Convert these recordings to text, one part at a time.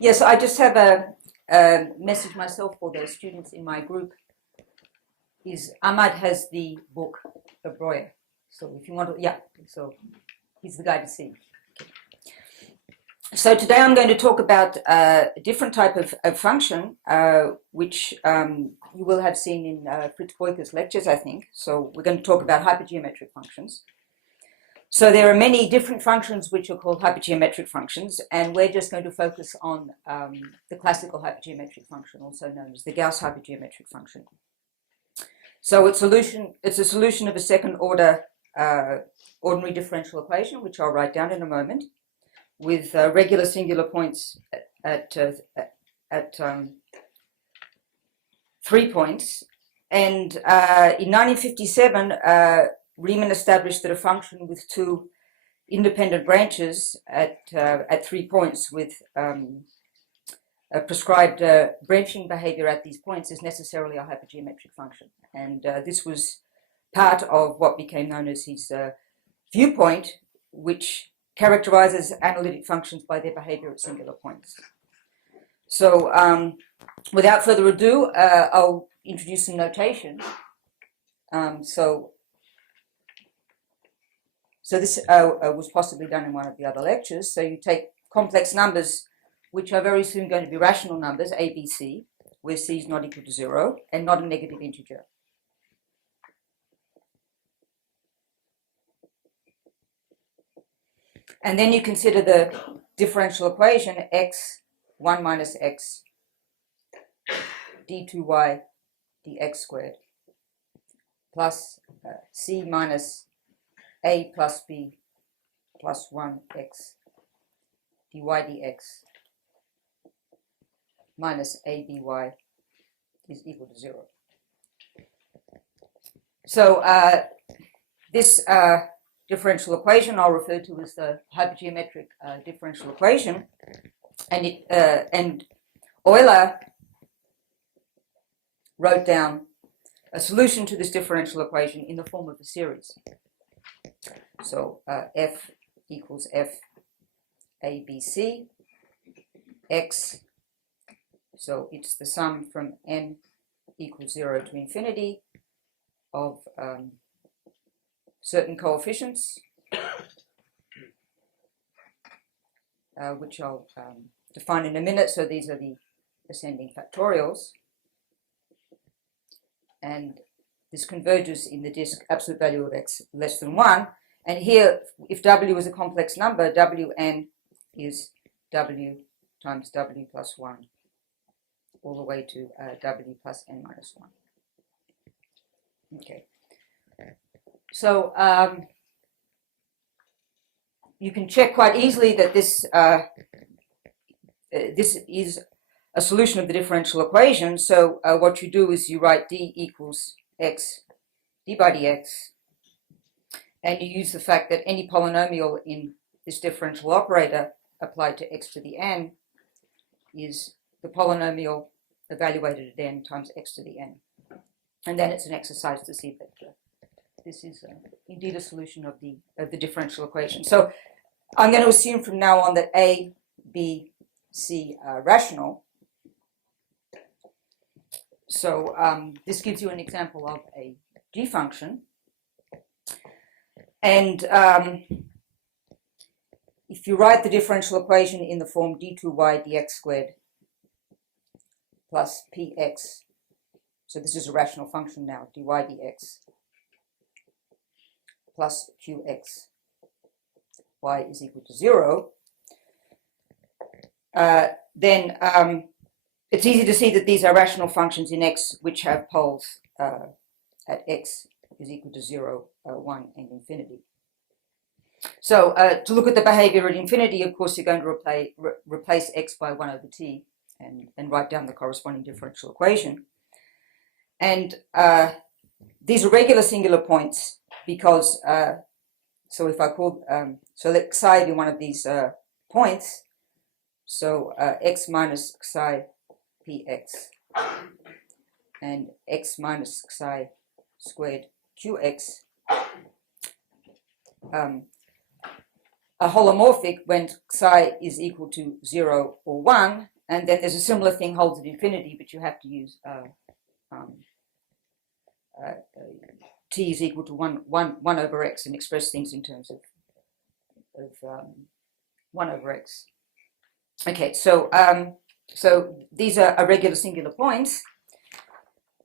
Yes, I just have a message myself for the students in my group. Is Ahmad has the book of Breuer, so if you want to, so he's the guy to see. So today I'm going to talk about a different type of function, which you will have seen in Fritz Beuker's lectures, I think. So we're going to talk about hypergeometric functions. So there are many different functions which are called hypergeometric functions, and we're just going to focus on the classical hypergeometric function, also known as the Gauss hypergeometric function. So it's a solution of a second order ordinary differential equation, which I'll write down in a moment, with regular singular points at 3 points. And in 1957, Riemann established that a function with two independent branches at 3 points with a prescribed branching behavior at these points is necessarily a hypergeometric function. And this was part of what became known as his viewpoint, which characterizes analytic functions by their behavior at singular points. So without further ado, I'll introduce some notation. So this was possibly done in one of the other lectures. So you take complex numbers, which are very soon going to be rational numbers, A, B, C, where C is not equal to 0 and not a negative integer. And then you consider the differential equation x1 minus x d2y dx squared plus c minus a plus b plus 1x dy dx minus aby is equal to 0. So this differential equation I'll refer to as the hypergeometric differential equation, and Euler wrote down a solution to this differential equation in the form of a series. So f equals f a b c x, so it's the sum from n equals 0 to infinity of certain coefficients, which I'll define in a minute. So these are the ascending factorials. And this converges in the disk absolute value of x less than 1. And here, if w is a complex number, wn is w times w plus 1, all the way to w plus n minus 1. Okay. So you can check quite easily that this is a solution of the differential equation. So what you do is you write d equals x d by dx, and you use the fact that any polynomial in this differential operator applied to x to the n is the polynomial evaluated at n times x to the n. And then it's an exercise to see that this is indeed a solution of the differential equation. So I'm going to assume from now on that A, B, C are rational. So this gives you an example of a g function. And if you write the differential equation in the form d2y dx squared plus px, so this is a rational function now, dy dx plus qx, y is equal to 0, then it's easy to see that these are rational functions in x which have poles at x is equal to 0, 1, and infinity. So to look at the behavior at infinity, of course, you're going to replace x by 1 over t and write down the corresponding differential equation. And these are regular singular points because, so if I call, so let psi be one of these points, so x minus psi px and x minus psi squared qx holomorphic when psi is equal to 0 or 1, and then there's a similar thing holds at infinity, but you have to use t is equal to 1 over x and express things in terms of 1 over x. Okay, so these are regular singular points,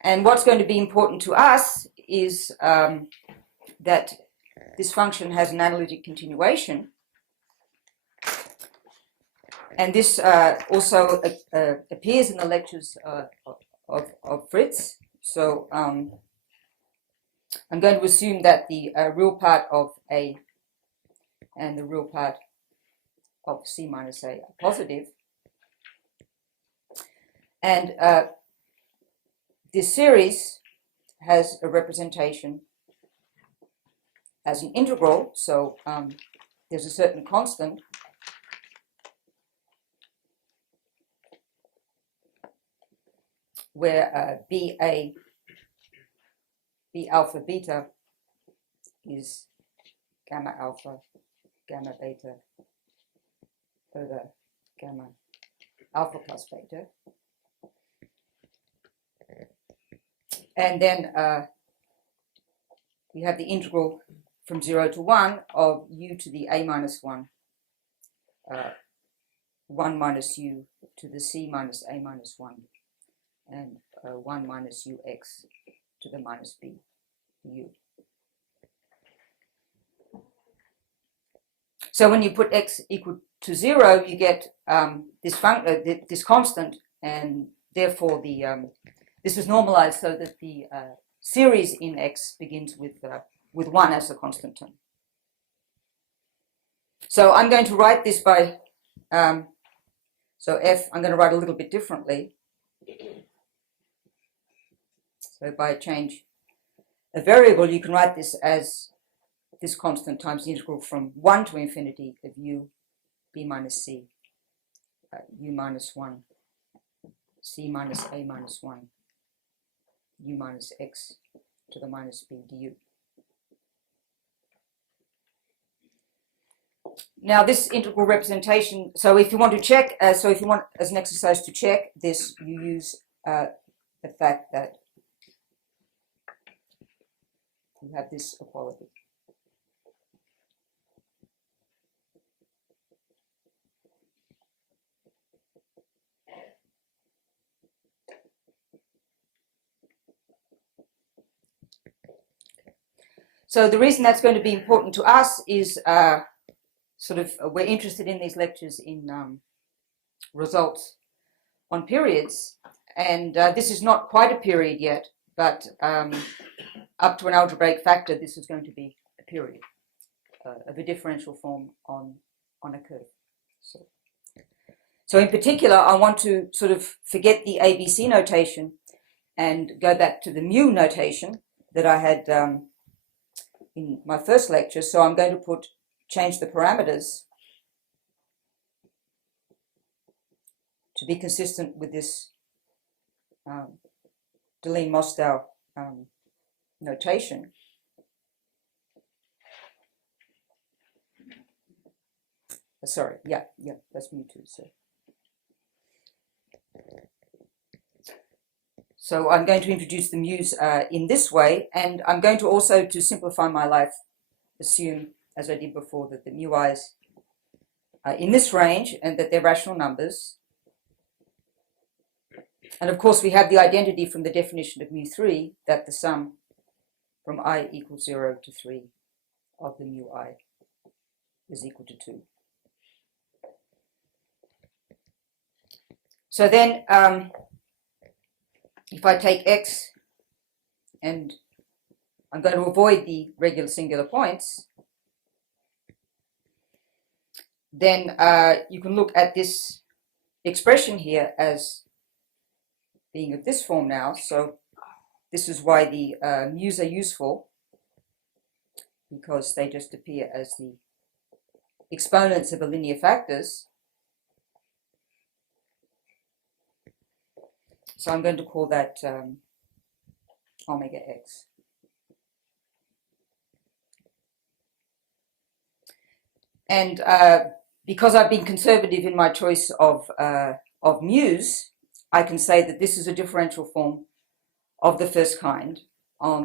and what's going to be important to us is that this function has an analytic continuation, and this also appears in the lectures of Fritz. So I'm going to assume that the real part of A and the real part of C minus A are positive. And this series has a representation as an integral, so there's a certain constant where B alpha beta is gamma alpha, gamma beta over gamma alpha plus beta. And then we have the integral from 0 to 1 of u to the a minus 1, 1 minus u to the c minus a minus 1, and 1 minus ux to the minus b u. So when you put x equal to 0, you get this constant, and therefore this is normalized so that the series in x begins with 1 as the constant term. So I'm going to write this by, so f, I'm going to write a little bit differently. So by change a variable, you can write this as this constant times the integral from 1 to infinity of u b minus c, u minus 1, c minus a minus 1, u minus x to the minus b du. Now this integral representation, so if you want to check, so if you want as an exercise to check this, you use the fact that you have this equality. So the reason that's going to be important to us is we're interested in these lectures in results on periods, and this is not quite a period yet, but up to an algebraic factor, this is going to be a period of a differential form on a curve. So in particular, I want to sort of forget the ABC notation and go back to the mu notation that I had in my first lecture. So I'm going to change the parameters to be consistent with this Deligne-Mostow notation. Sorry, yeah, that's mu2. So I'm going to introduce the mu's in this way, and I'm going to also, to simplify my life, assume, as I did before, that the mu i's are in this range and that they're rational numbers. And of course, we have the identity from the definition of mu3 that the sum from I equals 0 to 3 of the mu I is equal to 2. So then, if I take x, and I'm going to avoid the regular singular points, then you can look at this expression here as being of this form now. So this is why the mu's are useful, because they just appear as the exponents of the linear factors. So I'm going to call that omega x. And because I've been conservative in my choice of mu's, I can say that this is a differential form of the first kind on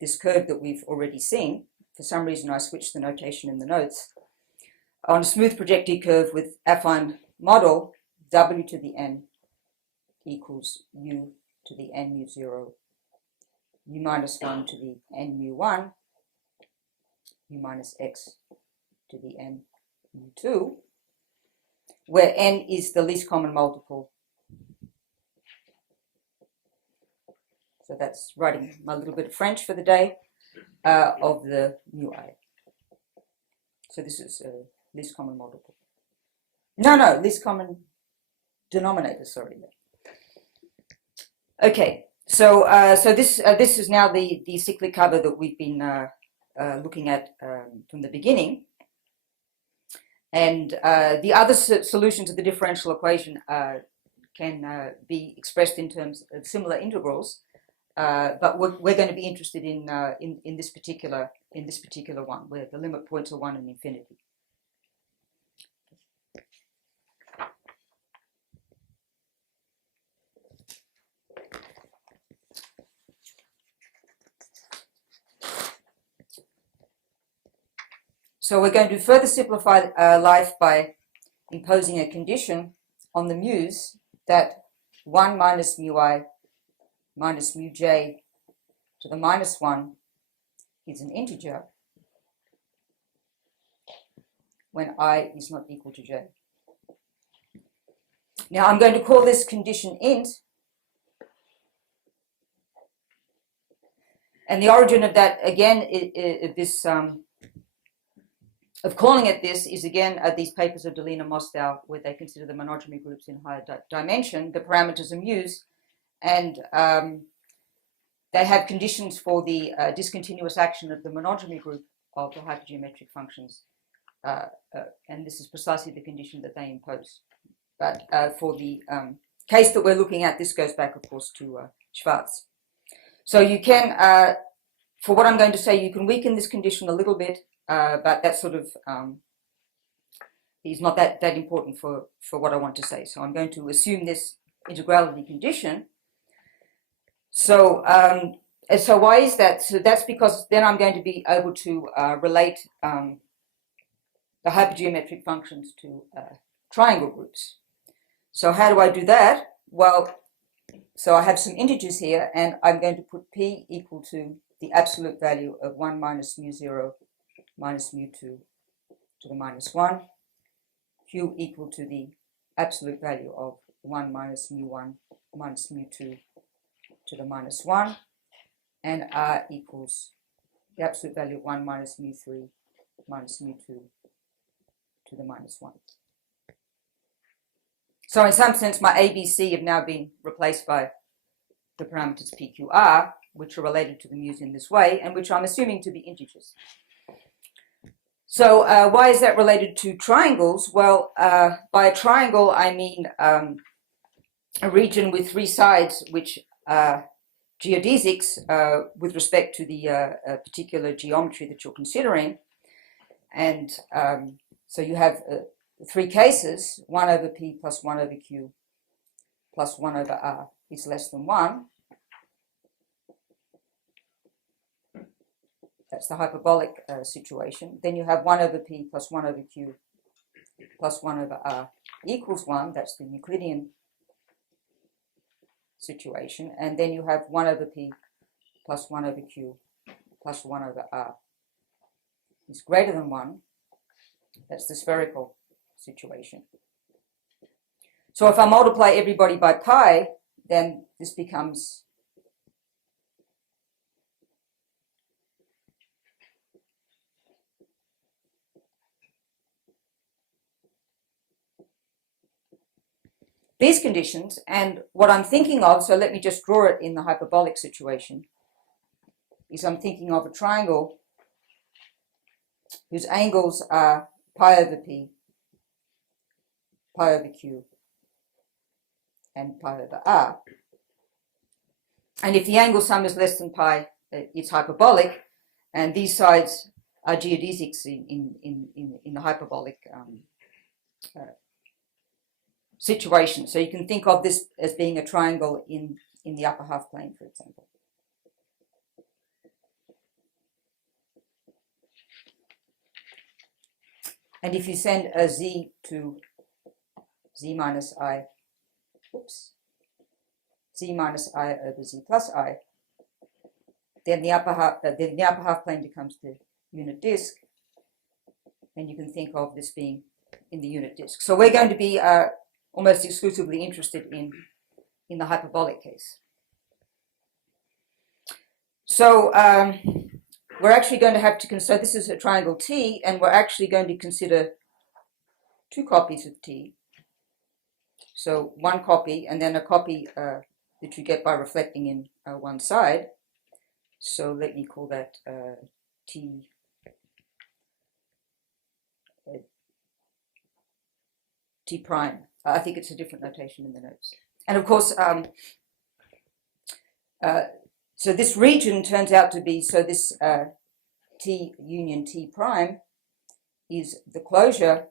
this curve that we've already seen. For some reason, I switched the notation in the notes. On a smooth projectile curve with affine model, w to the n equals u to the n mu0, u minus 1 to the n mu1, u minus x to the n mu2, where n is the least common multiple. So that's writing my little bit of French for the day, of the mu I. So this is least common multiple. No, least common denominator, sorry. Okay, so this is now the cyclic cover that we've been looking at from the beginning. And the other solution to the differential equation can be expressed in terms of similar integrals, but we're going to be interested in this particular one, where the limit points are 1 and infinity. So we're going to further simplify life by imposing a condition on the mu's that 1 minus mu I minus mu j to the minus 1 is an integer when I is not equal to j. Now I'm going to call this condition int, and the origin of that, again, of calling it this is again these papers of Delina Mostow, where they consider the monodromy groups in higher dimension. The parameters are mu's, and they have conditions for the discontinuous action of the monodromy group of the hypergeometric functions, and this is precisely the condition that they impose. But for the case that we're looking at, this goes back, of course, to Schwarz. So you can, for what I'm going to say, you can weaken this condition a little bit, but that sort of is not that important for what I want to say. So I'm going to assume this integrality condition. So so why is that? So that's because then I'm going to be able to relate the hypergeometric functions to triangle groups. So how do I do that? Well, so I have some integers here, and I'm going to put p equal to the absolute value of 1 minus mu0 minus mu2 to the minus 1, q equal to the absolute value of 1 minus mu1 minus mu2 to the minus 1, and r equals the absolute value of 1 minus mu3 minus mu2 to the minus 1. So in some sense, my ABC have now been replaced by the parameters PQR, which are related to the mu's in this way, and which I'm assuming to be integers. So why is that related to triangles? Well, by a triangle, I mean a region with 3 sides which are geodesics with respect to the particular geometry that you're considering. And so you have 3 cases: 1 over p plus 1 over q plus 1 over r is less than 1. That's the hyperbolic situation. Then you have 1 over p plus 1 over q plus 1 over r equals 1. That's the Euclidean situation. And then you have 1 over p plus 1 over q plus 1 over r is greater than 1. That's the spherical situation. So if I multiply everybody by pi, then this becomes these conditions. And what I'm thinking of, so let me just draw it in the hyperbolic situation, is I'm thinking of a triangle whose angles are pi over p, pi over q, and pi over r. And if the angle sum is less than pi, it's hyperbolic, and these sides geodesics in the hyperbolic situation. So you can think of this as being a triangle in the upper half plane, for example. And if you send a z to z minus I, z minus I over z plus I, then the upper half plane becomes the unit disk, and you can think of this being in the unit disk. So we're going to be almost exclusively interested in the hyperbolic case. So we're actually going to have to consider, this is a triangle T, and we're actually going to consider two copies of T. So one copy, and then a copy that you get by reflecting in one side. So let me call that T. T prime. I think it's a different notation in the notes. And of course, so this region turns out to be, so this T union T prime is the closure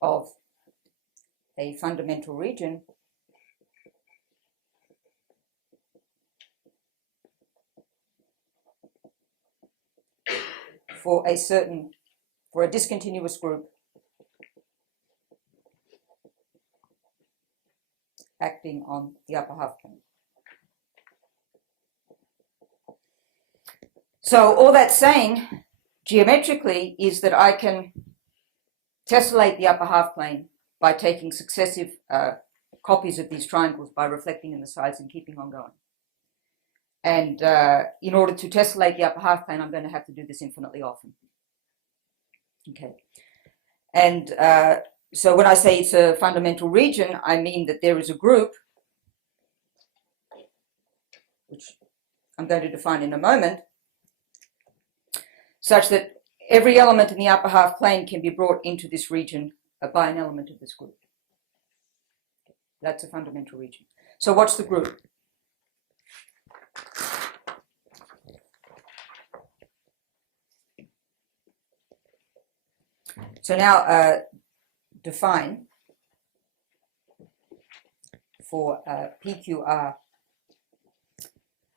of a fundamental region for a discontinuous group acting on the upper half plane. So all that's saying geometrically is that I can tessellate the upper half plane by taking successive copies of these triangles by reflecting in the sides and keeping on going. And in order to tessellate the upper half plane, I'm going to have to do this infinitely often. Okay. And so when I say it's a fundamental region, I mean that there is a group, which I'm going to define in a moment, such that every element in the upper half plane can be brought into this region by an element of this group. That's a fundamental region. So what's the group? So now define for PQR.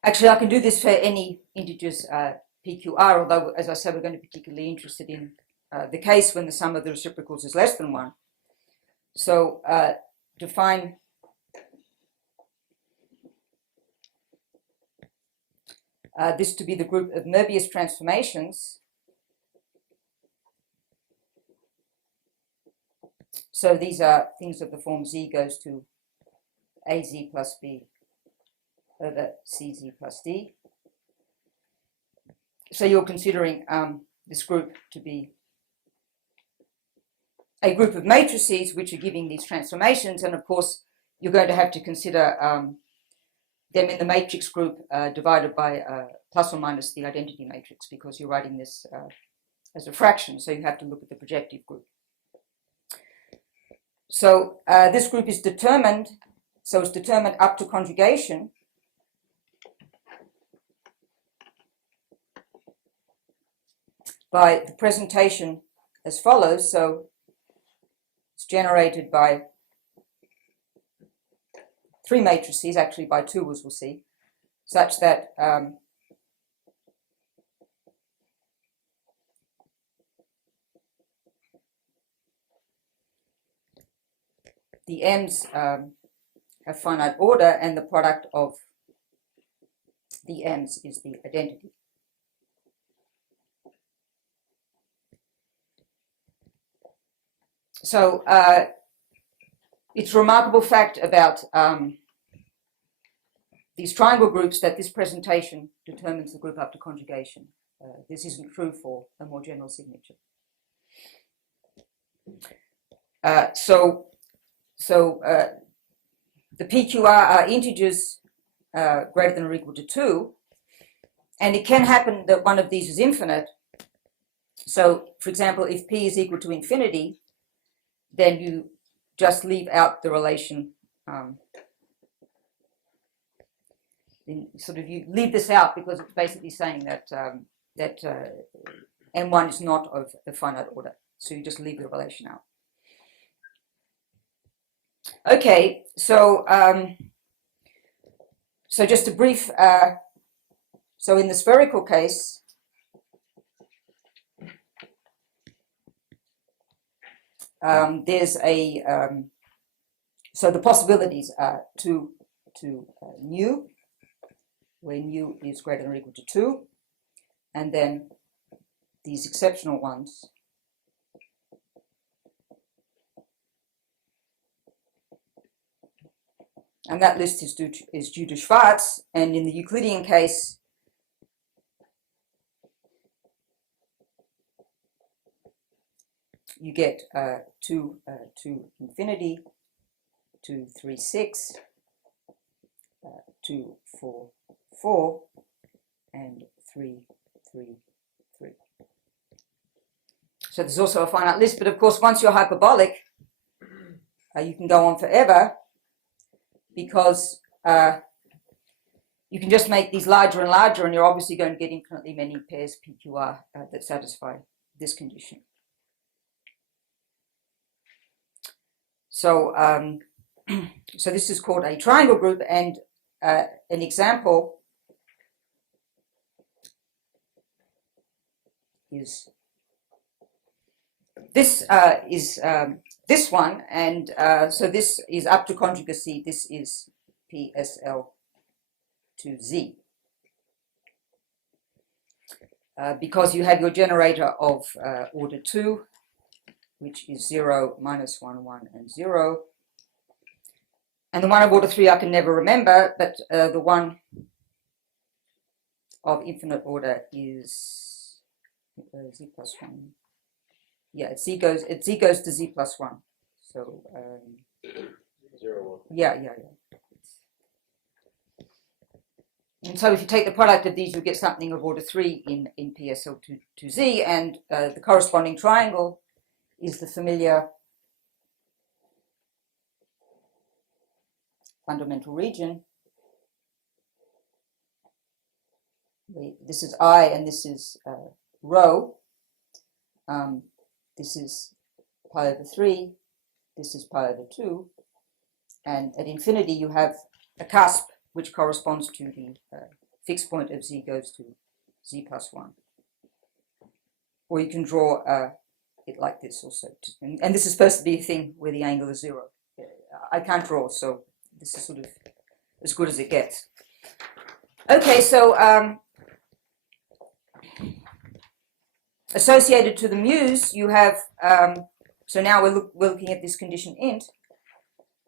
Actually, I can do this for any integers PQR, although, as I said, we're going to be particularly interested in the case when the sum of the reciprocals is less than 1. So define this to be the group of Möbius transformations. So these are things of the form z goes to az plus b over cz plus d. So you're considering this group to be a group of matrices which are giving these transformations, and of course you're going to have to consider them in the matrix group divided by plus or minus the identity matrix, because you're writing this as a fraction, so you have to look at the projective group. So this group is determined, so it's determined up to conjugation by the presentation as follows. So it's generated by 3 matrices, actually by 2 as we'll see, such that the m's have finite order, and the product of the m's is the identity. So it's a remarkable fact about these triangle groups that this presentation determines the group up to conjugation. This isn't true for a more general signature. So the PQR are integers greater than or equal to 2, and it can happen that one of these is infinite. So, for example, if P is equal to infinity, then you just leave out the relation. You leave this out because it's basically saying that that M1 is not of a finite order. So you just leave the relation out. Okay, so so just a brief. So in the spherical case, there's a so the possibilities are to nu, where nu is greater than or equal to 2, and then these exceptional ones. And that list is due to Schwarz, and in the Euclidean case, you get 2 to infinity, 2, 3, 6, 2, 4, 4, and 3, 3, 3. So there's also a finite list, but of course once you're hyperbolic, you can go on forever, because you can just make these larger and larger, and you're obviously going to get infinitely many pairs PQR that satisfy this condition. So, so this is called a triangle group, and an example is this this one, and so this is up to conjugacy. This is PSL to Z, because you have your generator of order 2, which is 0, -1, 1, and 0. And the one of order 3 I can never remember, but the one of infinite order is Z plus 1. Yeah, Z goes to Z plus 1. So 0, 1. yeah. And so if you take the product of these, you get something of order 3 in PSL to Z, and the corresponding triangle is the familiar fundamental region. This is I, and this is rho. This is pi over 3. This is pi over 2. And at infinity, you have a cusp, which corresponds to the fixed point of Z goes to Z plus 1. Or you can draw it like this also. And this is supposed to be a thing where the angle is 0. I can't draw, so this is sort of as good as it gets. Okay, so associated to the mu's, you have, so now we're looking at this condition int.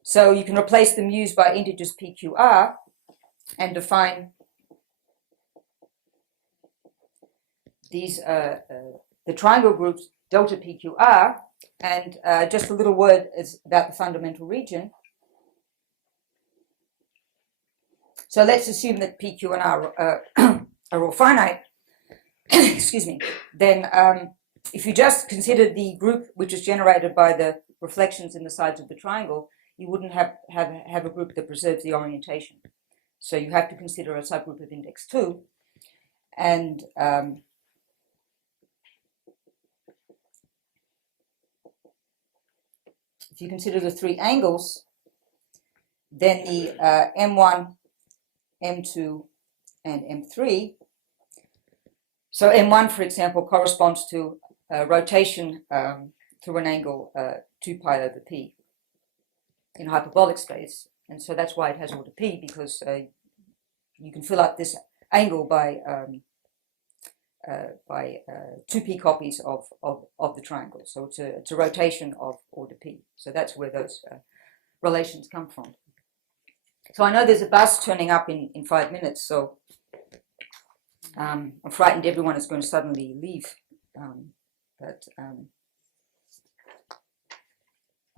So you can replace the mu's by integers PQR and define these, the triangle groups delta PQR, and just a little word is about the fundamental region. So let's assume that PQ and R are all finite. Excuse me. Then if you just consider the group which is generated by the reflections in the sides of the triangle, you wouldn't have a group that preserves the orientation. So you have to consider a subgroup of index 2. And if you consider the 3 angles, then the M1, M2, and M3. So M1, for example, corresponds to rotation through an angle 2 pi over p in hyperbolic space. And so that's why it has order p, because you can fill up this angle by 2p copies of the triangle. So it's a rotation of order p. So that's where those relations come from. So I know there's a bus turning up in 5 minutes, so I'm frightened everyone is going to suddenly leave. But I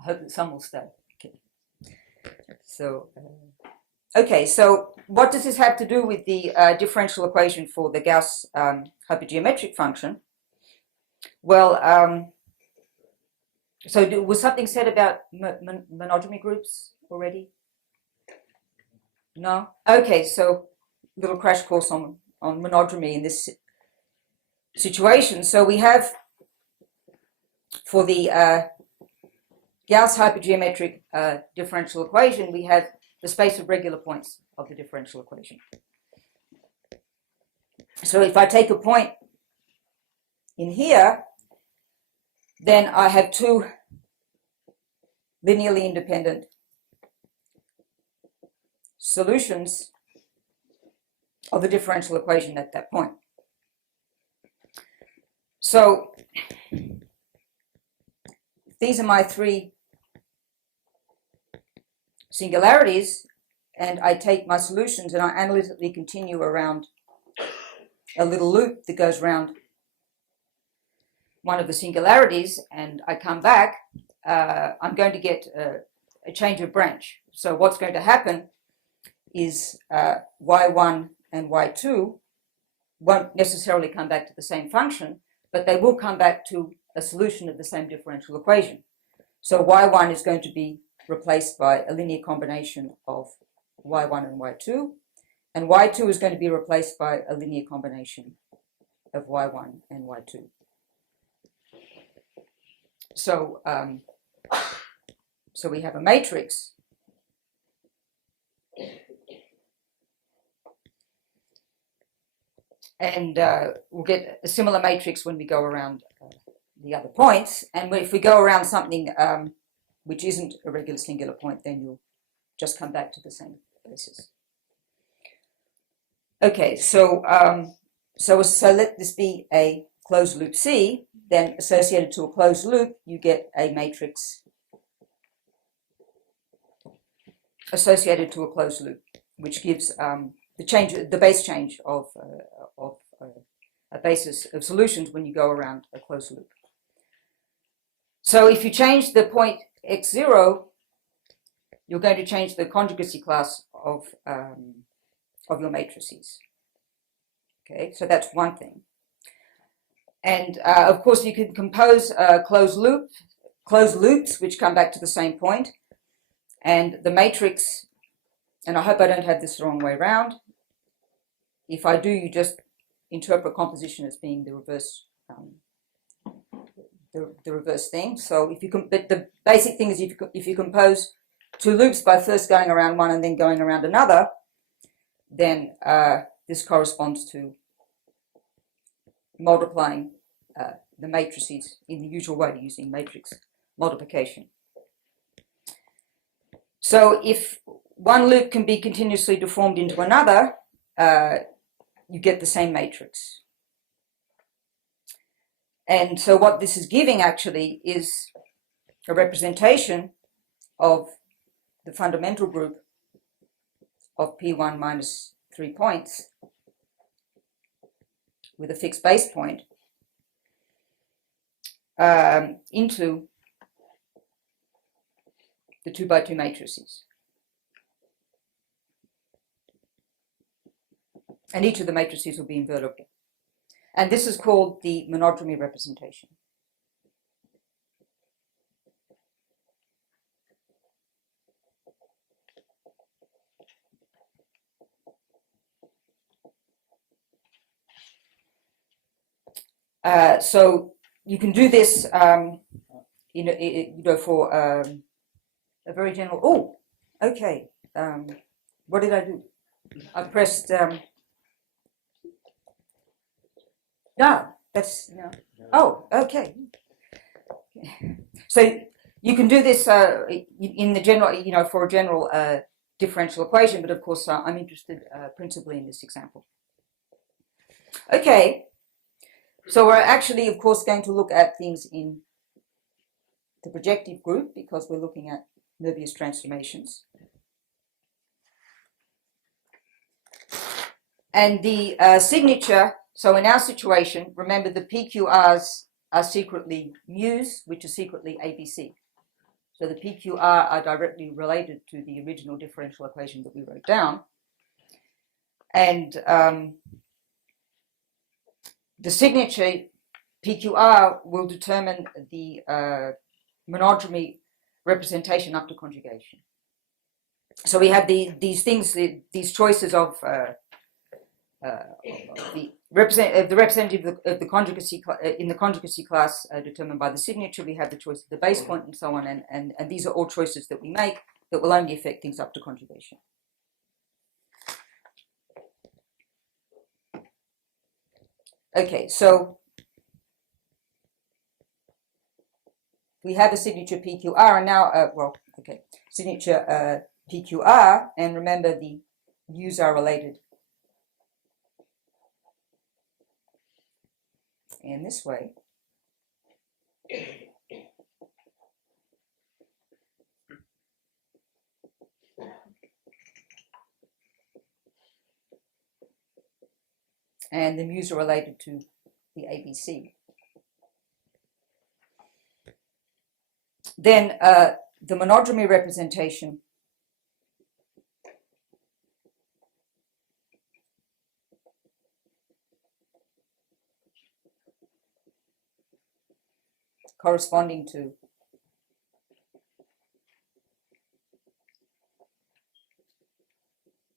hope that some will stay. Okay. So, okay, so what does this have to do with the differential equation for the Gauss hypergeometric function? Well, so was something said about monodromy groups already? No? Okay, so little crash course on monodromy in this situation. So we have, for the Gauss hypergeometric differential equation, we have the space of regular points of the differential equation. So if I take a point in here, then I have two linearly independent solutions of the differential equation at that point. So these are my three singularities, and I take my solutions and I analytically continue around a little loop that goes around one of the singularities, and I come back, I'm going to get a change of branch. So what's going to happen is y1 and y2 won't necessarily come back to the same function, but they will come back to a solution of the same differential equation. So y1 is going to be replaced by a linear combination of y1 and y2, and y2 is going to be replaced by a linear combination of y1 and y2. So, so we have a matrix and we'll get a similar matrix when we go around the other points. And if we go around something which isn't a regular singular point, then you'll just come back to the same basis. Okay, so so let this be a closed loop C. Then associated to a closed loop, you get a matrix associated to a closed loop, which gives the base change of a basis of solutions when you go around a closed loop. So if you change the point x0, you're going to change the conjugacy class of your matrices. Okay, so that's one thing. And of course, you can compose closed loops which come back to the same point. And the matrix, and I hope I don't have this the wrong way around. If I do, you just interpret composition as being the reverse, the reverse thing. So if you but the basic thing is if you compose two loops by first going around one and then going around another, then this corresponds to multiplying the matrices in the usual way, using matrix multiplication. So if one loop can be continuously deformed into another, you get the same matrix. And so what this is giving actually is a representation of the fundamental group of P1 minus 3 points with a fixed base point into the 2 by 2 matrices. And each of the matrices will be invertible. And this is called the monodromy representation. So you can do this, for a very general. Oh, okay. What did I do? I pressed. No, that's no. Oh, okay. So you can do this in the general, for a general differential equation, but of course I'm interested principally in this example. Okay. So we're actually, of course, going to look at things in the projective group because we're looking at Möbius transformations. And the signature, so in our situation, remember the PQRs are secretly mu's, which is secretly ABC. So the PQR are directly related to the original differential equation that we wrote down. And the signature PQR will determine the monodromy representation up to conjugation. So we have these things, these choices of the representative of the conjugacy in the conjugacy class determined by the signature. We have the choice of the base point and so on, and these are all choices that we make that will only affect things up to conjugation. Okay, so we have a signature PQR, and now, signature PQR, and remember the U's are related in this way. And the mu's are related to the ABC. Then the monodromy representation corresponding to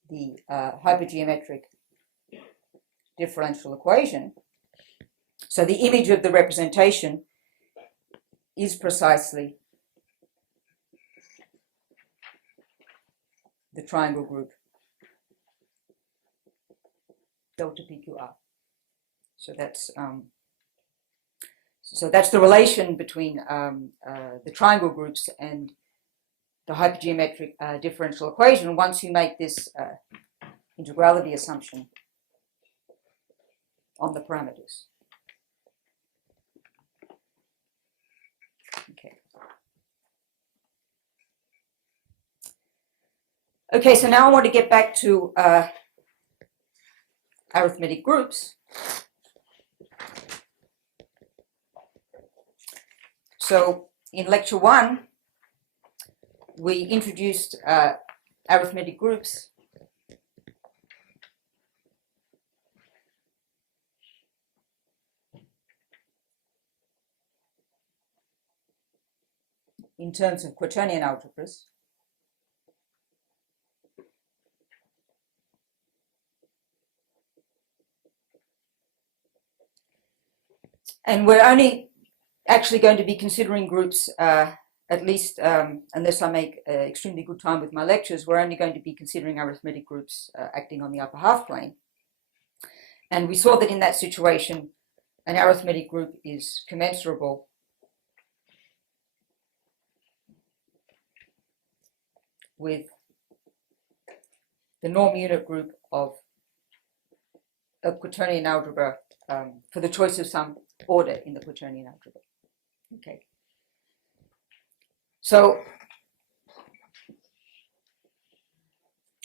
the hypergeometric differential equation. So the image of the representation is precisely the triangle group delta PQR. So that's the relation between the triangle groups and the hypergeometric differential equation once you make this integrality assumption on the parameters. Okay, so now I want to get back to arithmetic groups. So in lecture 1, we introduced arithmetic groups in terms of quaternion algebras. And we're only actually going to be considering groups, at least unless I make extremely good time with my lectures, we're only going to be considering arithmetic groups acting on the upper half plane. And we saw that in that situation, an arithmetic group is commensurable with the norm unit group of a quaternion algebra for the choice of some order in the quaternion algebra. Okay. So,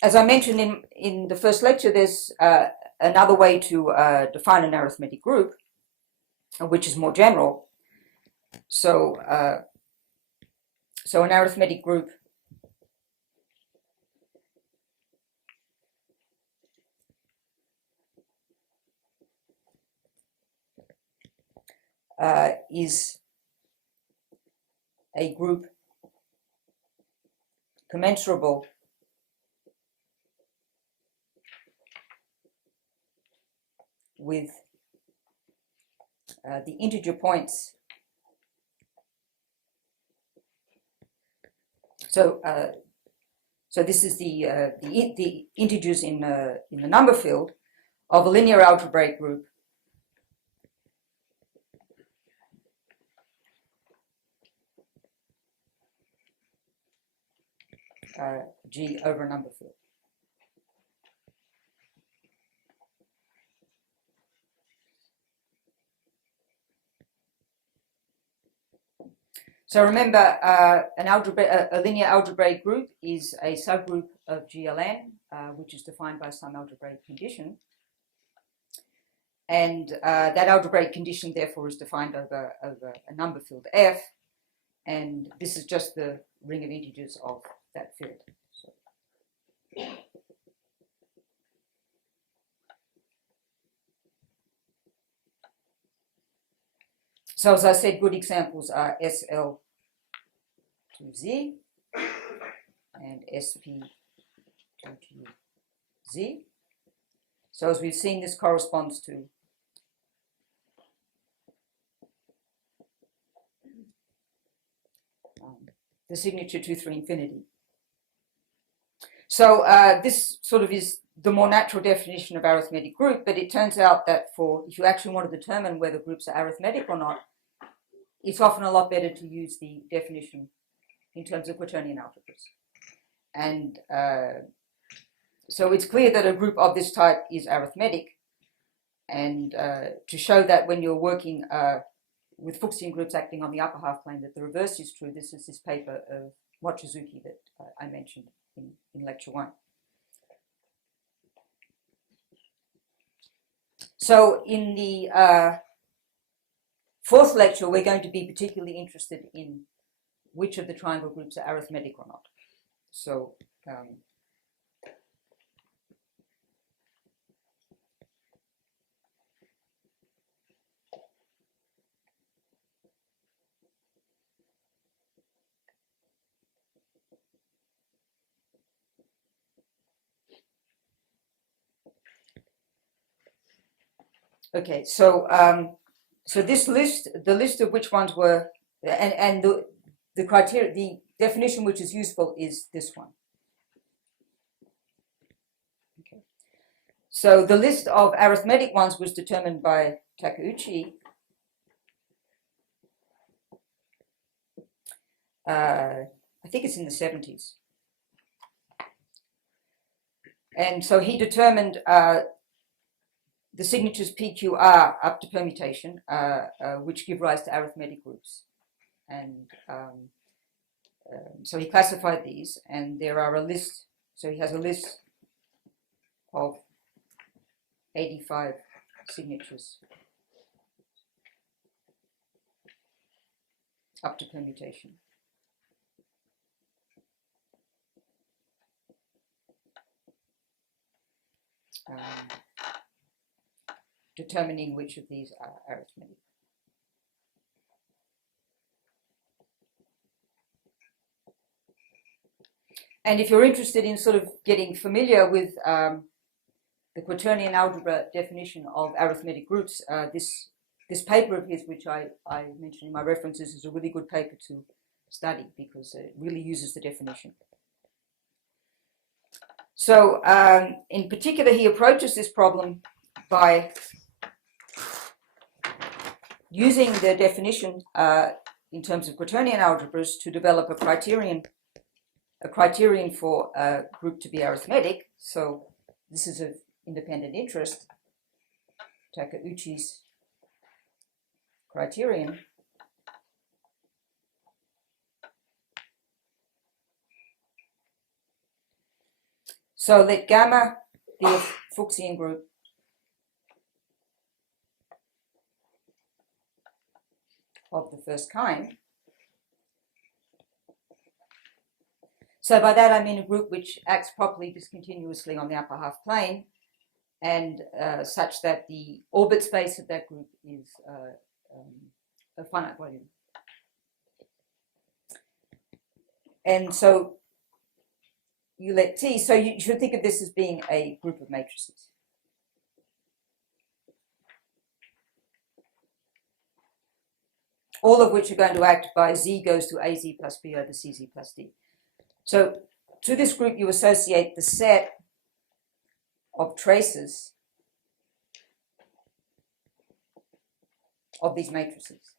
as I mentioned in the first lecture, there's another way to define an arithmetic group, which is more general. So, an arithmetic group is a group commensurable with the integer points. So this is the integers in the number field of a linear algebraic group G over a number field. So remember, a linear algebraic group is a subgroup of GLN, which is defined by some algebraic condition. And that algebraic condition, therefore, is defined over a number field F. And this is just the ring of integers of that field. So as I said, good examples are SL to Z and SP to Z. So as we've seen, this corresponds to the signature 2, 3 infinity. So this sort of is the more natural definition of arithmetic group, but it turns out that if you actually want to determine whether groups are arithmetic or not, it's often a lot better to use the definition in terms of quaternion algebras. And so it's clear that a group of this type is arithmetic, and to show that when you're working with Fuchsian groups acting on the upper half plane, that the reverse is true, this is this paper of Mochizuki that I mentioned in lecture 1. So in the fourth lecture, we're going to be particularly interested in which of the triangle groups are arithmetic or not. So okay, so so this list, the list of which ones were, and the criteria, the definition which is useful is this one. Okay. So the list of arithmetic ones was determined by Takeuchi. I think it's in the 70s. And so he determined the signatures PQR up to permutation, which give rise to arithmetic groups. And so he classified these, and there are a list, so he has a list of 85 signatures up to permutation. Determining which of these are arithmetic. And if you're interested in sort of getting familiar with the quaternion algebra definition of arithmetic groups, this paper of his, which I mentioned in my references, is a really good paper to study because it really uses the definition. So in particular, he approaches this problem by using the definition in terms of quaternion algebras to develop a criterion for a group to be arithmetic. So this is of independent interest, Takeuchi's criterion. So let gamma be a Fuchsian group of the first kind. So by that I mean a group which acts properly discontinuously on the upper half plane, and such that the orbit space of that group is a finite volume. And so you let T, so you should think of this as being a group of matrices. All of which are going to act by Z goes to AZ plus B over CZ plus D. So to this group you associate the set of traces of these matrices.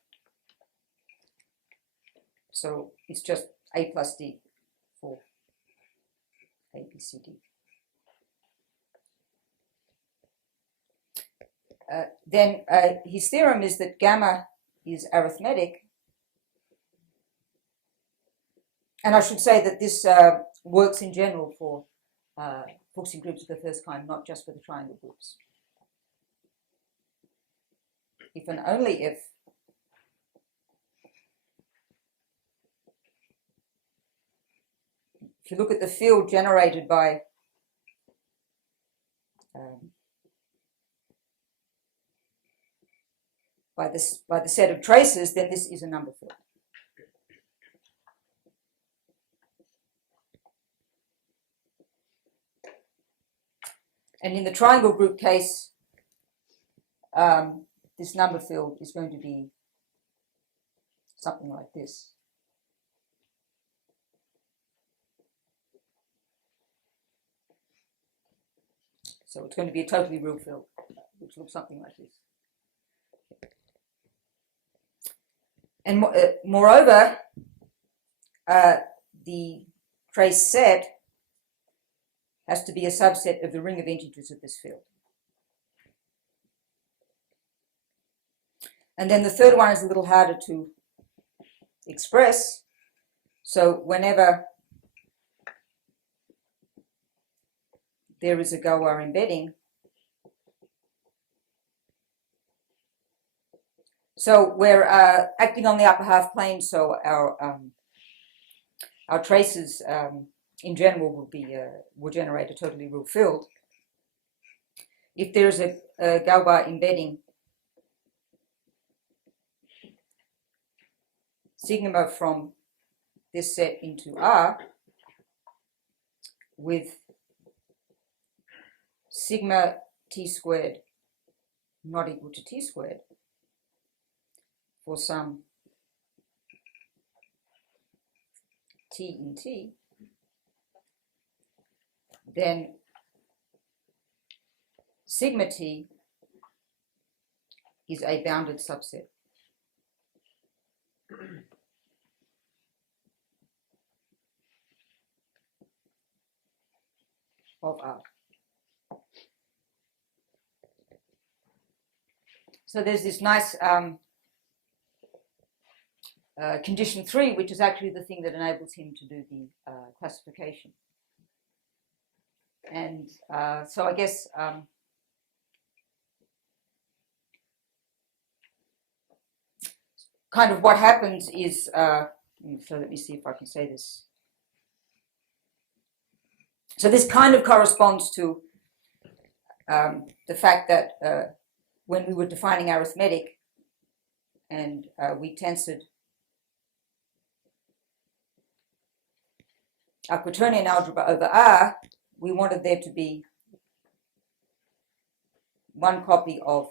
So it's just A plus D for A, B, C, D. Then his theorem is that gamma is arithmetic. And I should say that this works in general for Fuchsian groups of the first kind, not just for the triangle groups. If and only if you look at the field generated by the set of traces, then this is a number field. And in the triangle group case, this number field is going to be something like this. So it's going to be a totally real field, which looks something like this. And moreover, the trace set has to be a subset of the ring of integers of this field. And then the third one is a little harder to express. So whenever there is a Galois embedding, so we're acting on the upper half plane, so our traces in general will generate a totally real field. If there's a Galois embedding sigma from this set into R with sigma t squared not equal to t squared for some t in t, then sigma t is a bounded subset of R. So there's this nice condition 3, which is actually the thing that enables him to do the classification. And so I guess kind of what happens is, so let me see if I can say this. So this kind of corresponds to the fact that when we were defining arithmetic and we tensored our quaternion algebra over R, we wanted there to be one copy of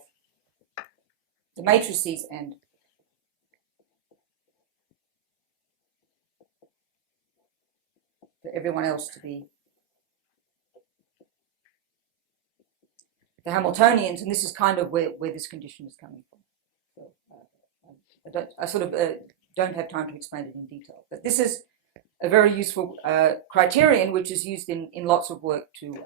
the matrices and for everyone else to be the Hamiltonians, and this is kind of where this condition is coming from. So I sort of don't have time to explain it in detail, but this is a very useful criterion which is used in lots of work to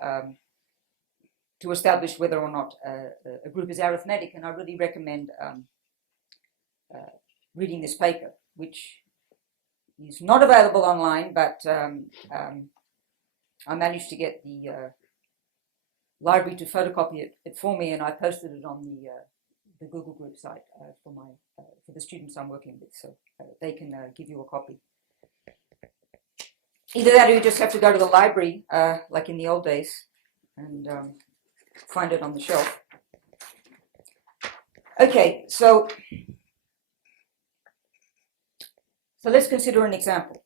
establish whether or not a group is arithmetic, and I really recommend reading this paper, which is not available online, but I managed to get the library to photocopy it for me, and I posted it on the Google group site for the students I'm working with, so they can give you a copy. Either that or you just have to go to the library, like in the old days, and find it on the shelf. Okay, so let's consider an example.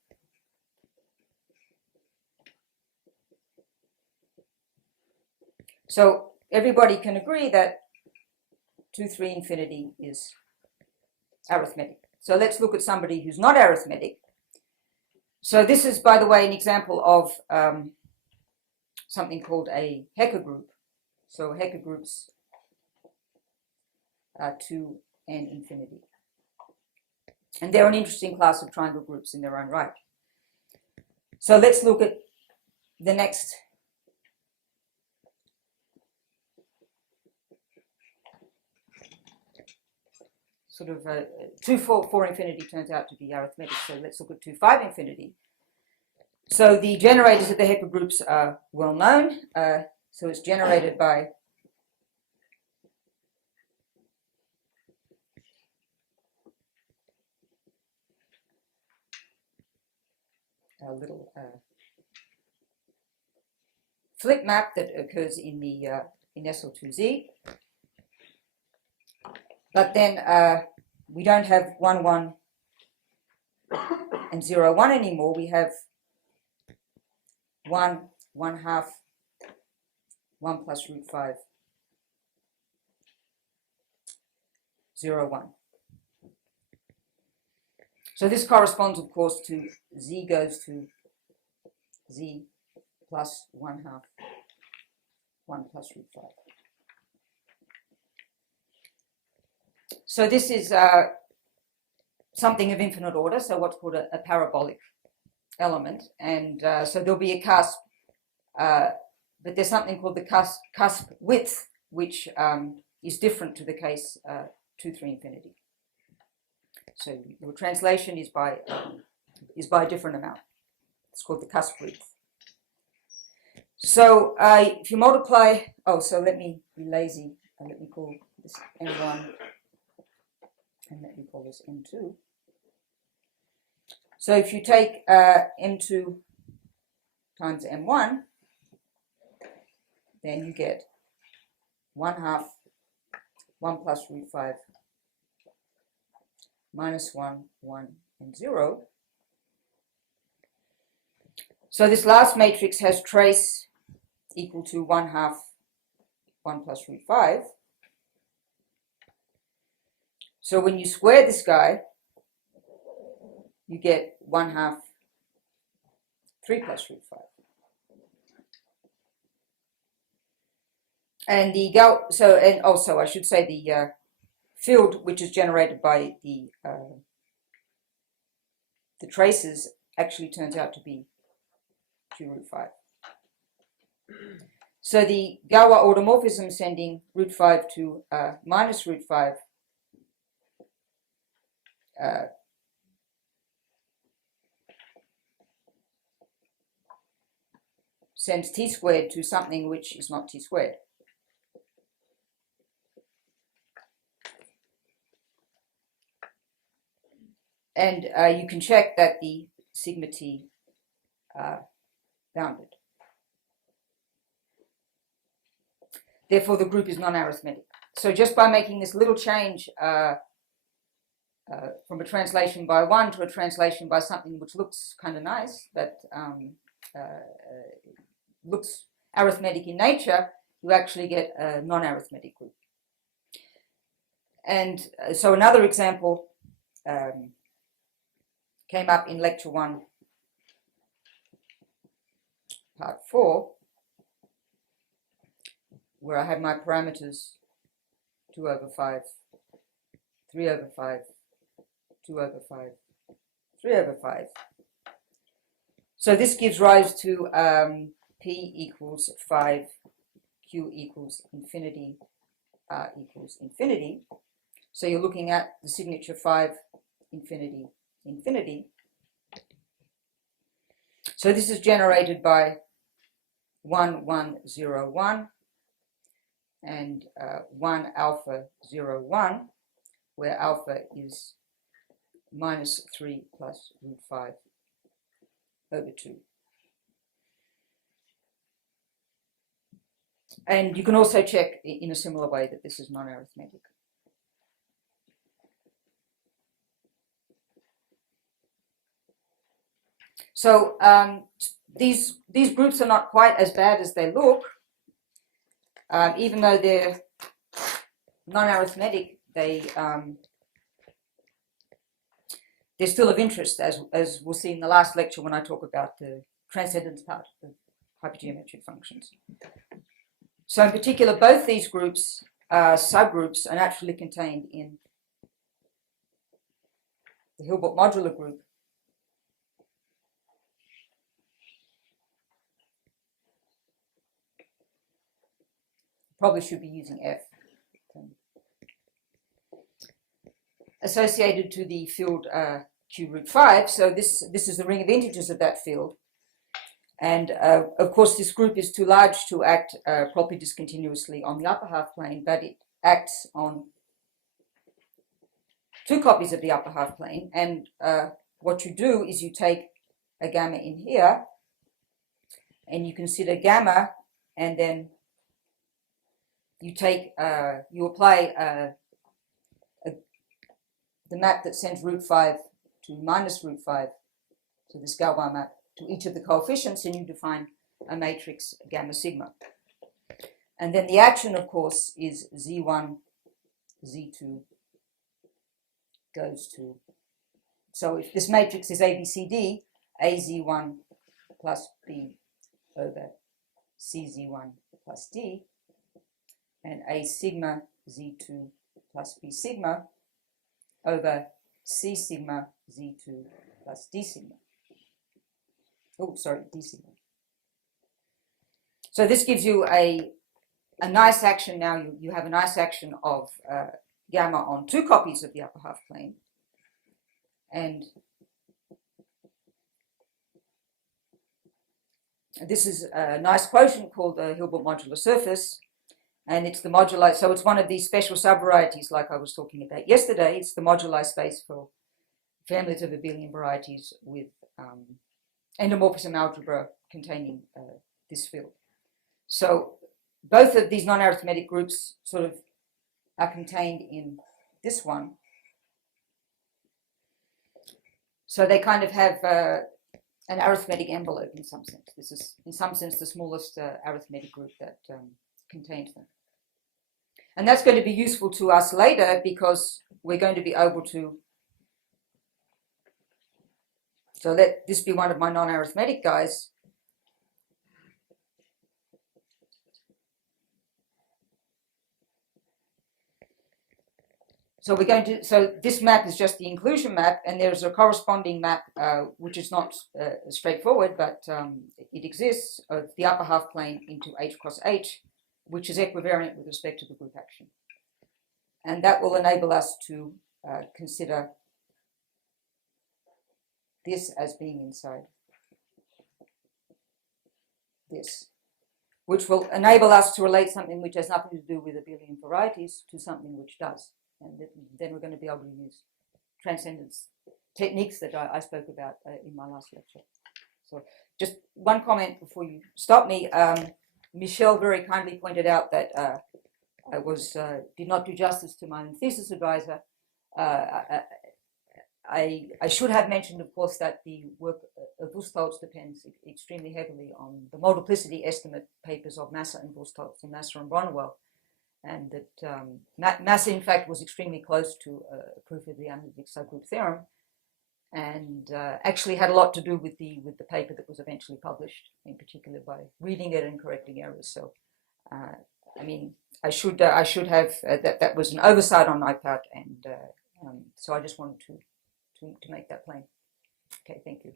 So everybody can agree that 2, 3 infinity is arithmetic. So let's look at somebody who's not arithmetic. So this is, by the way, an example of something called a Hecker group. So Hecker groups are 2 and infinity. And they're an interesting class of triangle groups in their own right. So let's look at the next sort of 2, 4 infinity turns out to be arithmetic. So let's look at 2, 5 infinity. So the generators of the Hecker groups are well known. So it's generated by a little flip map that occurs in the in SL2Z. But then we don't have 1, 1 and 0, 1 anymore. We have 1, 1/2, 1 plus root 5, 0, 1. So this corresponds, of course, to z goes to z plus 1/2, 1 plus root 5. So this is something of infinite order, so what's called a parabolic element. And so there'll be a cusp, but there's something called the cusp width, which is different to the case 2, 3, infinity. So your translation is by a different amount. It's called the cusp width. So if you multiply, so let me be lazy, and let me call this M1, and let me call this M2. So if you take M2 times M1, then you get 1/2, 1 plus root 5, minus 1, 1, and 0. So this last matrix has trace equal to 1/2, 1 plus root 5. So when you square this guy, you get 1/2, 3 plus root 5. And also I should say the field which is generated by the traces actually turns out to be 2 root 5. So the Galois automorphism sending root 5 to minus root 5 sends t squared to something which is not t squared. And you can check that the sigma t bounded. Therefore, the group is non-arithmetic. So just by making this little change from a translation by 1 to a translation by something which looks kind of nice, that looks arithmetic in nature, you actually get a non-arithmetic group. And so another example came up in lecture 1, part 4, where I had my parameters 2 over 5, 3 over 5, 2 over 5, 3 over 5. So this gives rise to P equals 5, Q equals infinity, R equals infinity. So you're looking at the signature 5, infinity, infinity. So this is generated by 1, 1, 0, 1 and 1 alpha 0, 1, where alpha is minus 3 plus root 5 over 2. And you can also check in a similar way that this is non-arithmetic. So these groups are not quite as bad as they look. Even though they're non-arithmetic, they're still of interest, as we'll see in the last lecture when I talk about the transcendence part of hypergeometric functions. So in particular, both these groups, subgroups, are naturally contained in the Hilbert modular group. Probably should be using F. Associated to the field Q root 5, so this is the ring of integers of that field. And of course this group is too large to act properly discontinuously on the upper half plane, but it acts on 2 copies of the upper half plane. And what you do is you take a gamma in here, and you consider gamma, and then you take, you apply the map that sends root 5 to minus root 5, so this Galois map, to each of the coefficients, and you define a matrix gamma sigma. And then the action, of course, is Z1, Z2 goes to, so if this matrix is ABCD, AZ1 plus B over CZ1 plus D, and A sigma Z2 plus B sigma over C sigma Z2 plus D sigma. Oh, sorry, D sigma. So this gives you a nice action now. You have a nice action of gamma on two copies of the upper half plane. And this is a nice quotient called the Hilbert modular surface. And it's the moduli, so it's one of these special subvarieties like I was talking about yesterday. It's the moduli space for families of abelian varieties with endomorphism algebra containing this field. So both of these non-arithmetic groups sort of are contained in this one. So they kind of have an arithmetic envelope in some sense. This is, in some sense, the smallest arithmetic group that contains them. And that's going to be useful to us later because we're going to be able to, so let this be one of my non-arithmetic guys. So we're going to, so this map is just the inclusion map, and there's a corresponding map which is not straightforward, but it exists, of the upper half plane into H cross H, which is equivariant with respect to the group action. And that will enable us to consider this as being inside this, which will enable us to relate something which has nothing to do with abelian varieties to something which does. And then we're going to be able to use transcendence techniques that I spoke about in my last lecture. So just one comment before you stop me. Michelle very kindly pointed out that I did not do justice to my own thesis advisor. I should have mentioned, of course, that the work of Wustholz depends extremely heavily on the multiplicity estimate papers of Massa and Wustholz and Massa and Bronwell. And that Massa, in fact, was extremely close to a proof of the analytic subgroup theorem, and actually had a lot to do with the paper that was eventually published, in particular by reading it and correcting errors. So, I mean, I should have that was an oversight on my part, and so I just wanted to make that plain. Okay, thank you.